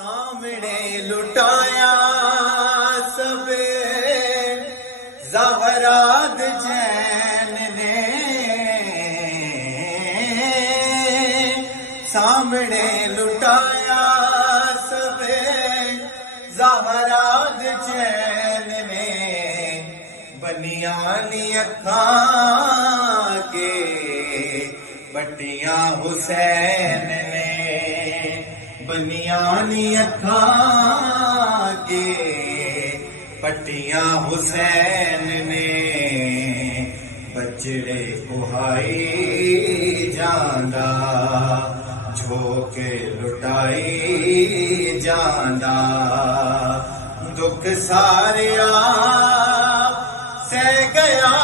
سامنے لٹایا سب زہراد جین نے، سامنے لٹایا سب زہراد جین نے، بنیانی اکھاں کے پٹیاں حسین نے، بنیانی اکھاں کے پٹیاں حسین نے، بچڑے کوہائی جاندا جھوکے لٹائی جاندا، دکھ سارے سہ گیا